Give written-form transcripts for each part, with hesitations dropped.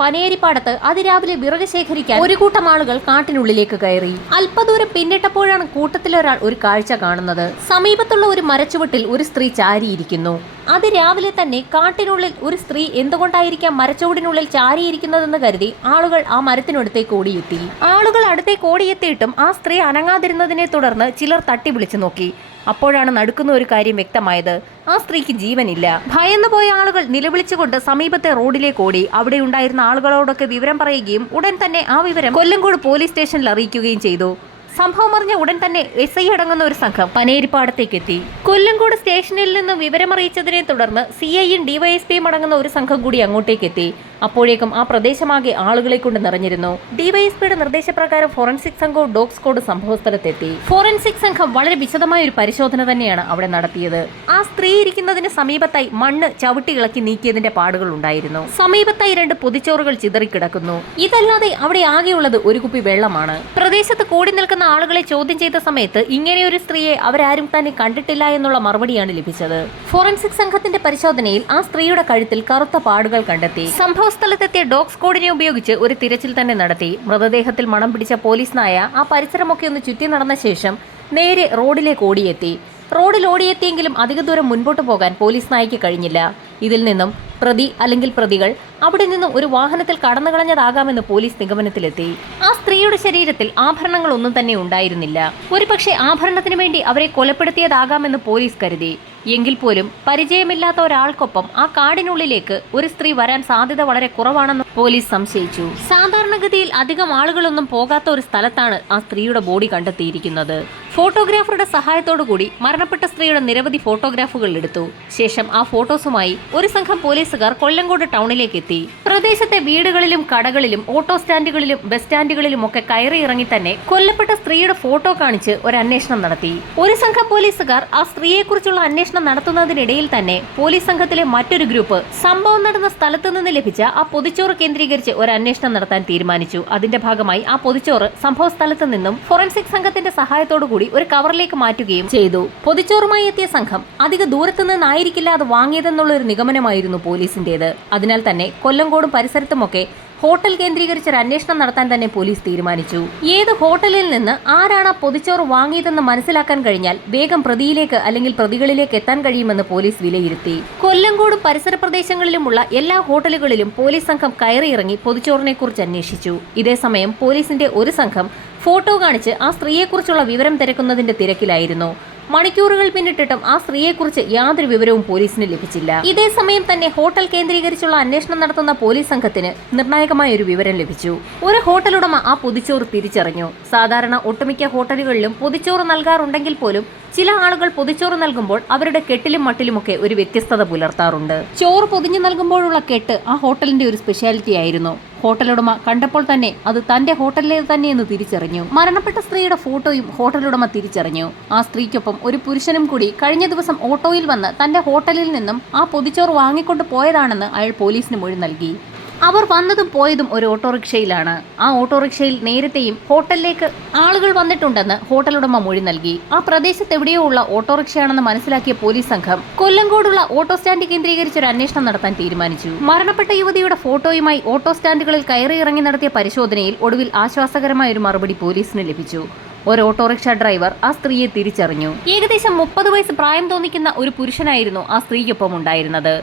പനേരിപ്പാടത്ത് അതിരാവിലെ വിറക് ശേഖരിക്കാൻ ഒരു കൂട്ടം ആളുകൾ കാട്ടിനുള്ളിലേക്ക് കയറി. അല്പദൂരം പിന്നിട്ടപ്പോഴാണ് കൂട്ടത്തിലൊരാൾ ഒരു കാഴ്ച കാണുന്നത്. സമീപത്തുള്ള ഒരു മരച്ചുവട്ടിൽ ഒരു സ്ത്രീ ചാരിയിരിക്കുന്നു. അതിരാവിലെ തന്നെ കാട്ടിനുള്ളിൽ ഒരു സ്ത്രീ എന്തുകൊണ്ടായിരിക്കാം മരച്ചുവടിനുള്ളിൽ ചാരിയിരിക്കുന്നതെന്ന് കരുതി ആളുകൾ ആ മരത്തിനടുത്തേക്ക് ഓടിയെത്തി. ആളുകൾ അടുത്തേക്ക് ഓടിയെത്തിയിട്ടും ആ സ്ത്രീ അനങ്ങാതിരുന്നതിനെ തുടർന്ന് ചിലർ തട്ടി വിളിച്ചു നോക്കി. അപ്പോഴാണ് നടുക്കുന്ന ഒരു കാര്യം വ്യക്തമായത്. ആ സ്ത്രീക്ക് ജീവനില്ല. ഭയന്നു പോയ ആളുകൾ നിലവിളിച്ചുകൊണ്ട് സമീപത്തെ റോഡിലേക്ക് ഓടി. അവിടെ ഉണ്ടായിരുന്ന ആളുകളോടൊക്കെ വിവരം പറയുകയും ഉടൻ തന്നെ ആ വിവരം കൊല്ലങ്കോട് പോലീസ് സ്റ്റേഷനിൽ അറിയിക്കുകയും ചെയ്തു. സംഭവം അറിഞ്ഞ ഉടൻ തന്നെ SI അടങ്ങുന്ന ഒരു സംഘം പനേരിപ്പാടത്തേക്ക് എത്തി. കൊല്ലങ്കോട് സ്റ്റേഷനിൽ നിന്ന് വിവരമറിയിച്ചതിനെ തുടർന്ന് CIയും DYSPയും അടങ്ങുന്ന ഒരു സംഘം കൂടി അങ്ങോട്ടേക്ക് എത്തി. അപ്പോഴേക്കും ആ പ്രദേശമാകെ ആളുകളെ കൊണ്ട് നിറഞ്ഞിരുന്നു. DYSPയുടെ നിർദ്ദേശപ്രകാരം ഫോറൻസിക് സംഘവും ഡോഗ് സ്ക്വാഡ് സംഭവസ്ഥലത്തെത്തി. ഫോറൻസിക് സംഘം വളരെ വിശദമായ ഒരു പരിശോധന തന്നെയാണ് അവിടെ നടത്തിയത്. ആ സ്ത്രീ ഇരിക്കുന്നതിന് സമീപത്തായി മണ്ണ് ചവിട്ടി ഇളക്കി നീക്കിയതിന്റെ പാടുകൾ ഉണ്ടായിരുന്നു. സമീപത്തായി 2 പൊതിച്ചോറുകൾ ചിതറിക്കിടക്കുന്നു. ഇതല്ലാതെ അവിടെ ആകെയുള്ളത് ഒരു കുപ്പി വെള്ളമാണ്. പ്രദേശത്ത് കൂടി നിൽക്കുന്ന ആളുകളെ ചോദ്യം ചെയ്ത സമയത്ത് ഇങ്ങനെയൊരു സ്ത്രീയെ അവരാരും തന്നെ കണ്ടിട്ടില്ല എന്നുള്ള മറുപടിയാണ് ലഭിച്ചത്. ഫോറൻസിക് സംഘത്തിന്റെ പരിശോധനയിൽ ആ സ്ത്രീയുടെ കഴുത്തിൽ കറുത്ത പാടുകൾ കണ്ടെത്തി. സ്ഥലത്തെത്തിയ ഡോഗ് സ്ക്വാഡിനെ ഉപയോഗിച്ച് ഒരു തിരച്ചിൽ തന്നെ നടത്തി. മൃതദേഹത്തിൽ മണം പിടിച്ച പോലീസ് നായ ആ പരിസരമൊക്കെ ഒന്ന് ചുറ്റി നടന്ന ശേഷം നേരെ റോഡിലേക്ക് ഓടിയെത്തി. റോഡിൽ ഓടിയെത്തിയെങ്കിലും അധിക ദൂരം മുൻപോട്ട് പോകാൻ പോലീസ് നായയ്ക്ക് കഴിഞ്ഞില്ല. ഇതിൽ നിന്നും പ്രതി അല്ലെങ്കിൽ പ്രതികൾ അവിടെ നിന്നും ഒരു വാഹനത്തിൽ കടന്നു കളഞ്ഞതാകാമെന്ന് പോലീസ് നിഗമനത്തിലെത്തി. ആ സ്ത്രീയുടെ ശരീരത്തിൽ ആഭരണങ്ങളൊന്നും തന്നെ ഉണ്ടായിരുന്നില്ല. ഒരുപക്ഷെ ആഭരണത്തിന് വേണ്ടി അവരെ കൊലപ്പെടുത്തിയതാകാമെന്ന് പോലീസ് കരുതി. എങ്കിൽ പോലും പരിചയമില്ലാത്ത ഒരാൾക്കൊപ്പം ആ കാടിനുള്ളിലേക്ക് ഒരു സ്ത്രീ വരാൻ സാധ്യത വളരെ കുറവാണെന്ന് പോലീസ് സംശയിച്ചു. സാധാരണഗതിയിൽ അധികം ആളുകളൊന്നും പോകാത്ത ഒരു സ്ഥലത്താണ് ആ സ്ത്രീയുടെ ബോഡി കണ്ടെത്തിയിരിക്കുന്നത്. ഫോട്ടോഗ്രാഫറുടെ സഹായത്തോടുകൂടി മരണപ്പെട്ട സ്ത്രീയുടെ നിരവധി ഫോട്ടോഗ്രാഫുകൾ എടുത്തു. ശേഷം ആ ഫോട്ടോസുമായി ഒരു സംഘം പോലീസുകാർ കൊല്ലങ്കോട് ടൗണിലേക്ക് എത്തി. പ്രദേശത്തെ വീടുകളിലും കടകളിലും ഓട്ടോ സ്റ്റാൻഡുകളിലും ബസ് സ്റ്റാൻഡുകളിലും ഒക്കെ കയറി ഇറങ്ങി തന്നെ കൊല്ലപ്പെട്ട സ്ത്രീയുടെ ഫോട്ടോ കാണിച്ച് ഒരു അന്വേഷണം നടത്തി. ഒരു സംഘം പോലീസുകാർ ആ സ്ത്രീയെക്കുറിച്ചുള്ള അന്വേഷണം നടത്തുന്നതിനിടയിൽ തന്നെ പോലീസ് സംഘത്തിലെ മറ്റൊരു ഗ്രൂപ്പ് സംഭവം നടന്ന സ്ഥലത്ത് നിന്ന് ലഭിച്ച ആ പൊതിച്ചോറ് കേന്ദ്രീകരിച്ച് ഒരു അന്വേഷണം നടത്താൻ തീരുമാനിച്ചു. അതിന്റെ ഭാഗമായി ആ പൊതിച്ചോറ് സംഭവ സ്ഥലത്ത് നിന്നും ഫോറൻസിക് സംഘത്തിന്റെ സഹായത്തോടുകൂടി ഒരു കവറിലേക്ക് മാറ്റുകയും ചെയ്തു. പൊതിച്ചോറുമായി എത്തിയ സംഘം അധിക ദൂരത്തു നിന്നായിരിക്കില്ല അത് വാങ്ങിയതെന്നുള്ള ഒരു നിഗമനമായിരുന്നു പോലീസിന്റേത്. അതിനാൽ തന്നെ കൊല്ലങ്കോടും പരിസരത്തുമൊക്കെ ഹോട്ടൽ കേന്ദ്രീകരിച്ച് ഒരു അന്വേഷണം നടത്താൻ തന്നെ പോലീസ് തീരുമാനിച്ചു. ഏത് ഹോട്ടലിൽ നിന്ന് ആരാണ് പൊതിച്ചോറ് വാങ്ങിയതെന്ന് മനസ്സിലാക്കാൻ കഴിഞ്ഞാൽ വേഗം പ്രതിയിലേക്ക് അല്ലെങ്കിൽ പ്രതികളിലേക്ക് എത്താൻ കഴിയുമെന്ന് പോലീസ് വിലയിരുത്തി. കൊല്ലങ്കോടും പരിസര പ്രദേശങ്ങളിലുമുള്ള എല്ലാ ഹോട്ടലുകളിലും പോലീസ് സംഘം കയറിയിറങ്ങി പൊതിച്ചോറിനെ കുറിച്ച് അന്വേഷിച്ചു. ഇതേസമയം പോലീസിന്റെ ഒരു സംഘം ഫോട്ടോ കാണിച്ച് ആ സ്ത്രീയെക്കുറിച്ചുള്ള വിവരം തിരക്കുന്നതിന്റെ തിരക്കിലായിരുന്നു. മണിക്കൂറുകൾ പിന്നിട്ടിട്ടും ആ സ്ത്രീയെക്കുറിച്ച് യാതൊരു വിവരവും പോലീസിന് ലഭിച്ചില്ല. ഇതേസമയം തന്നെ ഹോട്ടൽ കേന്ദ്രീകരിച്ചുള്ള അന്വേഷണം നടത്തുന്ന പോലീസ് സംഘത്തിന് നിർണായകമായ ഒരു വിവരം ലഭിച്ചു. ഒരു ഹോട്ടൽ ഉടമ ആ പൊതിച്ചോറ് തിരിച്ചറിഞ്ഞു. സാധാരണ ഒട്ടുമിക്ക ഹോട്ടലുകളിലും പൊതിച്ചോറ് നൽകാറുണ്ടെങ്കിൽ പോലും ചില ആളുകൾ പൊതിച്ചോറ് നൽകുമ്പോൾ അവരുടെ കെട്ടിലും മട്ടിലുമൊക്കെ ഒരു വ്യത്യസ്തത പുലർത്താറുണ്ട്. ചോറ് പൊതിഞ്ഞു നൽകുമ്പോഴുള്ള കെട്ട് ആ ഹോട്ടലിന്റെ ഒരു സ്പെഷ്യാലിറ്റി ആയിരുന്നു. ഹോട്ടലുടമ കണ്ടപ്പോൾ തന്നെ അത് തന്റെ ഹോട്ടലിലെ തന്നെയെന്ന് തിരിച്ചറിഞ്ഞു. മരണപ്പെട്ട സ്ത്രീയുടെ ഫോട്ടോയും ഹോട്ടലുടമ തിരിച്ചറിഞ്ഞു. ആ സ്ത്രീക്കൊപ്പം ഒരു പുരുഷനും കൂടി കഴിഞ്ഞ ദിവസം ഓട്ടോയിൽ വന്ന് തന്റെ ഹോട്ടലിൽ നിന്നും ആ പൊതിച്ചോറ് വാങ്ങിക്കൊണ്ട് പോയതാണെന്ന് അയാൾ പോലീസിന് മൊഴി നൽകി. അവർ വന്നതും പോയതും ഒരു ഓട്ടോറിക്ഷയിലാണ്. ആ ഓട്ടോറിക്ഷയിൽ നേരത്തെയും ഹോട്ടലിലേക്ക് ആളുകൾ വന്നിട്ടുണ്ടെന്ന് ഹോട്ടലുടമ മൊഴി നൽകി. ആ പ്രദേശത്ത് എവിടെയോ ഉള്ള ഓട്ടോറിക്ഷയാണെന്ന് മനസ്സിലാക്കിയ പോലീസ് സംഘം കൊല്ലങ്കോടുള്ള ഓട്ടോ സ്റ്റാൻഡ് കേന്ദ്രീകരിച്ച് ഒരു അന്വേഷണം നടത്താൻ തീരുമാനിച്ചു. മരണപ്പെട്ട യുവതിയുടെ ഫോട്ടോയുമായി ഓട്ടോ സ്റ്റാൻഡുകളിൽ കയറി ഇറങ്ങി നടത്തിയ പരിശോധനയിൽ ഒടുവിൽ ആശ്വാസകരമായ ഒരു മറുപടി പോലീസിന് ലഭിച്ചു. ഒരു ഓട്ടോറിക്ഷ ഡ്രൈവർ ആ സ്ത്രീയെ തിരിച്ചറിഞ്ഞു. ഏകദേശം 30 വയസ്സ് പ്രായം തോന്നിക്കുന്ന ഒരു പുരുഷനായിരുന്നു ആ സ്ത്രീക്കൊപ്പം ഉണ്ടായിരുന്നത്.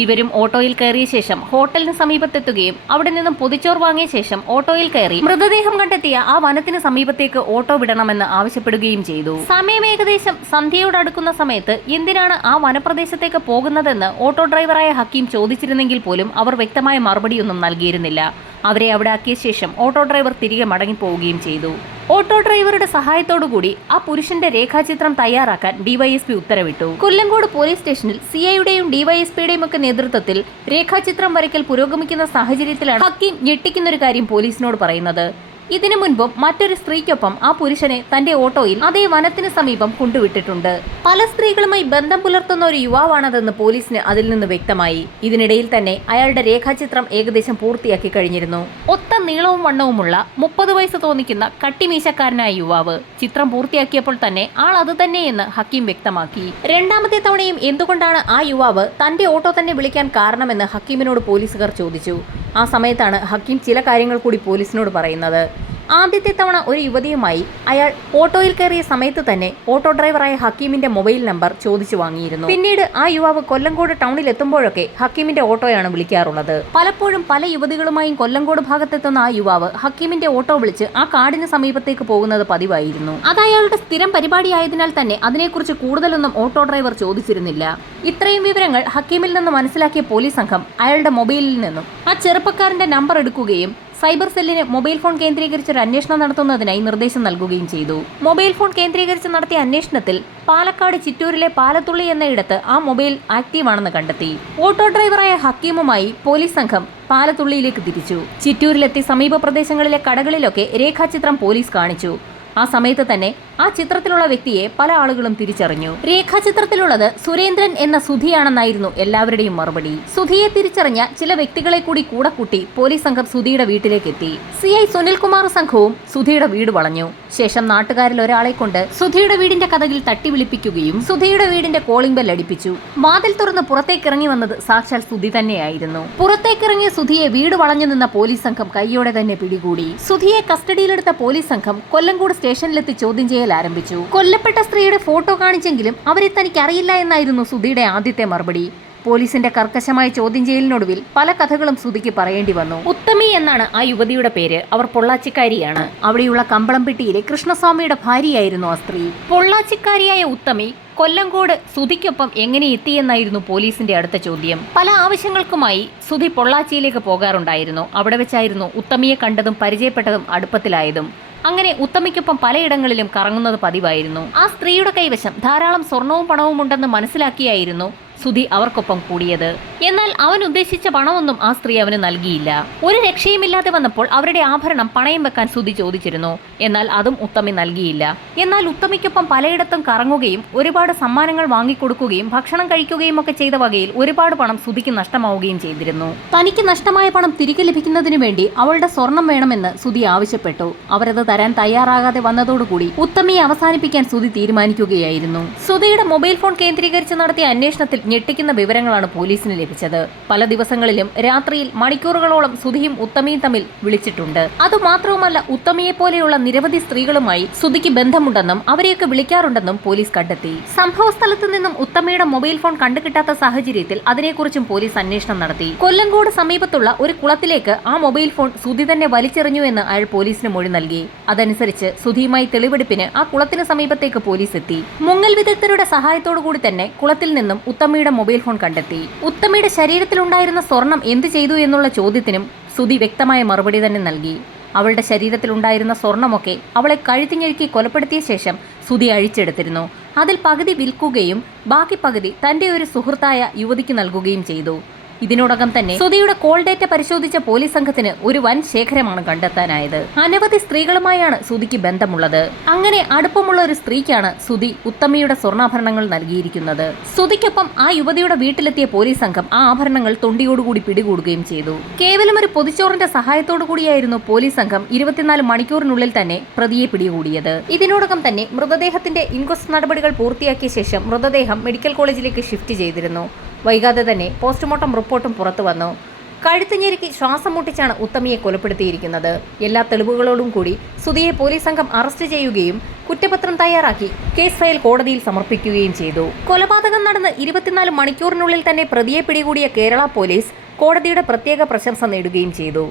ഇവരും ഓട്ടോയിൽ കയറിയ ശേഷം ഹോട്ടലിന് സമീപത്തെത്തുകയും അവിടെ നിന്നും പൊതിച്ചോറ് വാങ്ങിയ ശേഷം ഓട്ടോയിൽ കയറി മൃതദേഹം കണ്ടെത്തിയ ആ വനത്തിന് സമീപത്തേക്ക് ഓട്ടോ വിടണമെന്ന് ആവശ്യപ്പെടുകയും ചെയ്തു. സമയം ഏകദേശം സന്ധ്യയോടടുക്കുന്ന സമയത്ത് എന്തിനാണ് ആ വനപ്രദേശത്തേക്ക് പോകുന്നതെന്ന് ഓട്ടോ ഡ്രൈവറായ ഹക്കീം ചോദിച്ചിരുന്നെങ്കിൽ പോലും അവർ വ്യക്തമായ മറുപടിയൊന്നും നൽകിയിരുന്നില്ല. അവരെ അവിടെ ആക്കിയ ശേഷം ഓട്ടോ ഡ്രൈവർ തിരികെ മടങ്ങിപ്പോവുകയും ചെയ്തു. ഓട്ടോ ഡ്രൈവറുടെ സഹായത്തോടുകൂടി ആ പുരുഷന്റെ രേഖാചിത്രം തയ്യാറാക്കാൻ DYSP ഉത്തരവിട്ടു. കൊല്ലങ്കോട് പോലീസ് സ്റ്റേഷനിൽ CIയുടെയും DYSPയുടെയും ഒക്കെ നേതൃത്വത്തിൽ രേഖാചിത്രം വരയ്ക്കൽ പുരോഗമിക്കുന്ന സാഹചര്യത്തിലാണ് ഹക്കീം ഞെട്ടിക്കുന്നൊരു കാര്യം പോലീസിനോട് പറയുന്നത്. ഇതിനു മുൻപും മറ്റൊരു സ്ത്രീക്കൊപ്പം ആ പുരുഷനെ തന്റെ ഓട്ടോയിൽ അതേ വനത്തിന് സമീപം കൊണ്ടുവിട്ടിട്ടുണ്ട്. പല സ്ത്രീകളുമായി ബന്ധം പുലർത്തുന്ന ഒരു യുവാവാണതെന്ന് പോലീസിന് അതിൽ നിന്ന് വ്യക്തമായി. ഇതിനിടയിൽ തന്നെ അയാളുടെ രേഖാചിത്രം ഏകദേശം പൂർത്തിയാക്കി കഴിഞ്ഞിരുന്നു. ഒത്ത നീളവും വണ്ണവുമുള്ള 30 വയസ്സ് തോന്നിക്കുന്ന കട്ടിമീശക്കാരനായ യുവാവ്. ചിത്രം പൂർത്തിയാക്കിയപ്പോൾ തന്നെ ആൾ അത് തന്നെയെന്ന് ഹക്കീം വ്യക്തമാക്കി. രണ്ടാമത്തെ തവണയും എന്തുകൊണ്ടാണ് ആ യുവാവ് തന്റെ ഓട്ടോ തന്നെ വിളിക്കാൻ കാരണമെന്ന് ഹക്കീമിനോട് പോലീസുകാർ ചോദിച്ചു. ആ സമയത്താണ് ഹക്കീം ചില കാര്യങ്ങൾ കൂടി പോലീസിനോട് പറയുന്നത്. ആദ്യത്തെ തവണ ഒരു യുവതിയുമായി അയാൾ ഓട്ടോയിൽ കയറിയ സമയത്ത് തന്നെ ഓട്ടോ ഡ്രൈവറായ ഹക്കീമിന്റെ മൊബൈൽ നമ്പർ ചോദിച്ചു വാങ്ങിയിരുന്നു. പിന്നീട് ആ യുവാവ് കൊല്ലങ്കോട് ടൗണിൽ എത്തുമ്പോഴൊക്കെ ഹക്കീമിന്റെ ഓട്ടോയാണ് വിളിക്കാറുള്ളത്. പലപ്പോഴും പല യുവതികളുമായും കൊല്ലങ്കോട് ഭാഗത്തെത്തുന്ന ആ യുവാവ് ഹക്കീമിന്റെ ഓട്ടോ വിളിച്ച് ആ കാടിന് സമീപത്തേക്ക് പോകുന്നത് പതിവായിരുന്നു. അത് അയാളുടെ സ്ഥിരം പരിപാടിയായതിനാൽ തന്നെ അതിനെക്കുറിച്ച് കൂടുതലൊന്നും ഓട്ടോ ഡ്രൈവർ ചോദിച്ചിരുന്നില്ല. ഇത്രയും വിവരങ്ങൾ ഹക്കീമിൽ നിന്ന് മനസ്സിലാക്കിയ പോലീസ് സംഘം അയാളുടെ മൊബൈലിൽ നിന്നും ആ ചെറുപ്പക്കാരന്റെ നമ്പർ എടുക്കുകയും സൈബർ സെല്ലിന് മൊബൈൽ ഫോൺ കേന്ദ്രീകരിച്ച് ഒരു അന്വേഷണം നടത്തുന്നതിനായി നിർദ്ദേശം നൽകുകയും ചെയ്തു. മൊബൈൽ ഫോൺ കേന്ദ്രീകരിച്ച് നടത്തിയ അന്വേഷണത്തിൽ പാലക്കാട് ചിറ്റൂരിലെ പാലത്തുള്ളി എന്നയിടത്ത് ആ മൊബൈൽ ആക്റ്റീവാണെന്ന് കണ്ടെത്തി. ഓട്ടോ ഡ്രൈവറായ ഹക്കീമുമായി പോലീസ് സംഘം പാലത്തുള്ളിയിലേക്ക് തിരിച്ചു. ചിറ്റൂരിലെത്തി സമീപ പ്രദേശങ്ങളിലെ കടകളിലൊക്കെ രേഖാചിത്രം പോലീസ് കാണിച്ചു. ആ സമയത്ത് തന്നെ ആ ചിത്രത്തിലുള്ള വ്യക്തിയെ പല ആളുകളും തിരിച്ചറിഞ്ഞു. രേഖാചിത്രത്തിലുള്ളത് സുരേന്ദ്രൻ എന്ന സുധിയാണെന്നായിരുന്നു എല്ലാവരുടെയും മറുപടി. സുധിയെ തിരിച്ചറിഞ്ഞ ചില വ്യക്തികളെ കൂടി കൂടെ കൂട്ടി പോലീസ് സംഘം സുധിയുടെ വീട്ടിലേക്ക് എത്തി. CI സുനിൽകുമാർ സംഘവും സുധിയുടെ വീട് വളഞ്ഞു. ശേഷം നാട്ടുകാരിൽ ഒരാളെ കൊണ്ട് സുധിയുടെ വീടിന്റെ കതകിൽ തട്ടി വിളിപ്പിക്കുകയും സുധിയുടെ വീടിന്റെ കോളിംഗ് ബെൽ അടിപ്പിച്ചു. വാതിൽ തുറന്ന് പുറത്തേക്കിറങ്ങി വന്നത് സാക്ഷാൽ സുധി തന്നെയായിരുന്നു. പുറത്തേക്കിറങ്ങിയ സുധിയെ വീട് വളഞ്ഞു നിന്ന പോലീസ് സംഘം കൈയോടെ തന്നെ പിടികൂടി. സുധിയെ കസ്റ്റഡിയിലെടുത്ത പോലീസ് സംഘം കൊല്ലങ്കോട് സ്റ്റേഷനിലെത്തി ചോദ്യം ചെയ്യൽ ആരംഭിച്ചു. കൊല്ലപ്പെട്ട സ്ത്രീയുടെ ഫോട്ടോ കാണിച്ചെങ്കിലും അവരെ തനിക്ക് അറിയില്ല എന്നായിരുന്നു സുധിയുടെ ആദ്യത്തെ മറുപടി. പോലീസിന്റെ കർക്കശമായ ചോദ്യം ചെയ്യലിനൊടുവിൽ പല കഥകളും സുധിക്ക് പറയേണ്ടി വന്നു. ഉത്തമി എന്നാണ് ആ യുവതിയുടെ പേര്. അവർ പൊള്ളാച്ചിക്കാരിയാണ്. അവിടെയുള്ള കമ്പളംപെട്ടിയിലെ കൃഷ്ണസ്വാമിയുടെ ഭാര്യയായിരുന്നു ആ സ്ത്രീ. പൊള്ളാച്ചിക്കാരിയായ ഉത്തമി കൊല്ലങ്കോട് സുധിക്കൊപ്പം എങ്ങനെ എത്തിയെന്നായിരുന്നു പോലീസിന്റെ അടുത്ത ചോദ്യം. പല ആവശ്യങ്ങൾക്കുമായി സുധി പൊള്ളാച്ചിയിലേക്ക് പോകാറുണ്ടായിരുന്നു. അവിടെ വെച്ചായിരുന്നു ഉത്തമിയെ കണ്ടതും പരിചയപ്പെട്ടതും അടുപ്പത്തിലായതും. അങ്ങനെ ഉത്തമിക്കൊപ്പം പലയിടങ്ങളിലും കറങ്ങുന്നത് പതിവായിരുന്നു. ആ സ്ത്രീയുടെ കൈവശം ധാരാളം സ്വർണവും പണവും ഉണ്ടെന്ന് മനസ്സിലാക്കിയായിരുന്നു സുധി അവർക്കൊപ്പം കൂടിയത്. എന്നാൽ അവൻ ഉദ്ദേശിച്ച പണമൊന്നും ആ സ്ത്രീ അവന് നൽകിയില്ല. ഒരു രക്ഷയുമില്ലാതെ വന്നപ്പോൾ അവരുടെ ആഭരണം പണയം വെക്കാൻ സുധി ചോദിച്ചിരുന്നു. എന്നാൽ അതും ഉത്തമി നൽകിയില്ല. എന്നാൽ ഉത്തമിക്കൊപ്പം പലയിടത്തും കറങ്ങുകയും ഒരുപാട് സമ്മാനങ്ങൾ വാങ്ങിക്കൊടുക്കുകയും ഭക്ഷണം കഴിക്കുകയും ഒക്കെ ചെയ്ത വകയിൽ ഒരുപാട് പണം സുധിക്ക് നഷ്ടമാവുകയും ചെയ്തിരുന്നു. തനിക്ക് നഷ്ടമായ പണം തിരികെ ലഭിക്കുന്നതിനു വേണ്ടി അവളുടെ സ്വർണം വേണമെന്ന് സുധി ആവശ്യപ്പെട്ടു. അവരത് തരാൻ തയ്യാറാകാതെ വന്നതോടുകൂടി ഉത്തമിയെ അവസാനിപ്പിക്കാൻ സുധി തീരുമാനിക്കുകയായിരുന്നു. സുധിയുടെ മൊബൈൽ ഫോൺ കേന്ദ്രീകരിച്ച് നടത്തിയ അന്വേഷണത്തിൽ ഞെട്ടിക്കുന്ന വിവരങ്ങളാണ് പോലീസിന് ലഭിച്ചത്. പല ദിവസങ്ങളിലും രാത്രിയിൽ മണിക്കൂറുകളോളം സുധിയും ഉത്തമിയും തമ്മിൽ വിളിച്ചിട്ടുണ്ട്. അതുമാത്രവുമല്ല, ഉത്തമിയെ പോലെയുള്ള നിരവധി സ്ത്രീകളുമായി സുധിക്ക് ബന്ധമുണ്ടെന്നും അവരെയൊക്കെ വിളിക്കാറുണ്ടെന്നും പോലീസ് കണ്ടെത്തി. സംഭവ സ്ഥലത്ത് നിന്നും ഉത്തമയുടെ മൊബൈൽ ഫോൺ കണ്ടുകിട്ടാത്ത സാഹചര്യത്തിൽ അതിനെക്കുറിച്ചും പോലീസ് അന്വേഷണം നടത്തി. കൊല്ലങ്കോട് സമീപത്തുള്ള ഒരു കുളത്തിലേക്ക് ആ മൊബൈൽ ഫോൺ സുധി തന്നെ വലിച്ചെറിഞ്ഞു എന്ന് അയാൾ പോലീസിന് മൊഴി നൽകി. അതനുസരിച്ച് സുധിയുമായി തെളിവെടുപ്പിന് ആ കുളത്തിന് സമീപത്തേക്ക് പോലീസ് എത്തി. മുങ്ങൽ വിദഗ്ധരുടെ സഹായത്തോടു കൂടി തന്നെ കുളത്തിൽ നിന്നും ഉത്തമയുടെ മൊബൈൽ ഫോൺ കണ്ടെത്തി. ഉത്തമയുടെ ശരീരത്തിലുണ്ടായിരുന്ന സ്വർണം എന്ത് ചെയ്തു എന്നുള്ള ചോദ്യത്തിനും സുധി വ്യക്തമായ മറുപടി തന്നെ നൽകി. അവളുടെ ശരീരത്തിലുണ്ടായിരുന്ന സ്വർണമൊക്കെ അവളെ കഴുത്തിഞ്ഞഴുക്കി കൊലപ്പെടുത്തിയ ശേഷം സുധി അഴിച്ചെടുത്തിരുന്നു. അതിൽ പകുതി വിൽക്കുകയും ബാക്കി പകുതി തന്റെ ഒരു സുഹൃത്തായ യുവതിക്ക് നൽകുകയും ചെയ്തു. ഇതിനോടകം തന്നെ സുധിയുടെ കോൾ ഡേറ്റ പരിശോധിച്ച പോലീസ് സംഘത്തിന് ഒരു വൻ ശേഖരമാണ് കണ്ടെത്താനായത്. അനവധി സ്ത്രീകളുമായാണ് സുധിക്ക് ബന്ധമുള്ളത്. അങ്ങനെ അടുപ്പമുള്ള ഒരു സ്ത്രീക്കാണ് സുധി ഉത്തമിയുടെ സ്വർണ്ണാഭരണങ്ങൾ നൽകിയിരിക്കുന്നത്. സുധിക്കൊപ്പം ആ യുവതിയുടെ വീട്ടിലെത്തിയ പോലീസ് സംഘം ആ ആഭരണങ്ങൾ തൊണ്ടിയോടുകൂടി പിടികൂടുകയും ചെയ്തു. കേവലം ഒരു പൊതിച്ചോറിന്റെ സഹായത്തോടു കൂടിയായിരുന്നു പോലീസ് സംഘം 24 മണിക്കൂറിനുള്ളിൽ തന്നെ പ്രതിയെ പിടികൂടിയത്. ഇതിനോടകം തന്നെ മൃതദേഹത്തിന്റെ ഇൻക്വസ്റ്റ് നടപടികൾ പൂർത്തിയാക്കിയ ശേഷം മൃതദേഹം മെഡിക്കൽ കോളേജിലേക്ക് ഷിഫ്റ്റ് ചെയ്തിരുന്നു. വൈകാതെ തന്നെ പോസ്റ്റ്മോർട്ടം റിപ്പോർട്ടും പുറത്തു വന്നു. കഴുത്ത് ഞെരുക്കി ശ്വാസം മുട്ടിച്ചാണ് ഉത്തമിയെ കൊലപ്പെടുത്തിയിരിക്കുന്നത്. എല്ലാ തെളിവുകളോടും കൂടി സുധിയെ പോലീസ് സംഘം അറസ്റ്റ് ചെയ്യുകയും കുറ്റപത്രം തയ്യാറാക്കി കേസ് ഫയൽ കോടതിയിൽ സമർപ്പിക്കുകയും ചെയ്തു. കൊലപാതകം നടന്ന് 24 മണിക്കൂറിനുള്ളിൽ തന്നെ പ്രതിയെ പിടികൂടിയ കേരള പോലീസ് കോടതിയുടെ പ്രത്യേക പ്രശംസ നേടുകയും ചെയ്തു.